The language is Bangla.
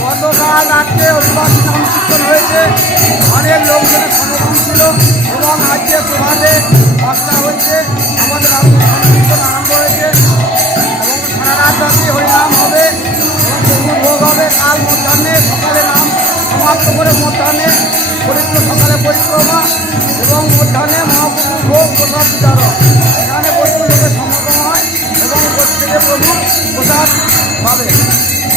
গতকাল আজকে অভিবাসী সংশিক্ষণ হয়েছে। অনেক লোকজনের সমর্থন ছিল এবং আজকে প্রভাতে বার্তা হয়েছে আমাদের আজকে সংশিক্ষণ আরম্ভ হয়েছে এবং হরিনাম হবে এবং ভোগ হবে। কাল মধ্যাহ্নে সকালে নাম সমাপ্ত করে মধ্যাহ্নে পরিক্রম সকালে পরিক্রম পোশাক পাবেন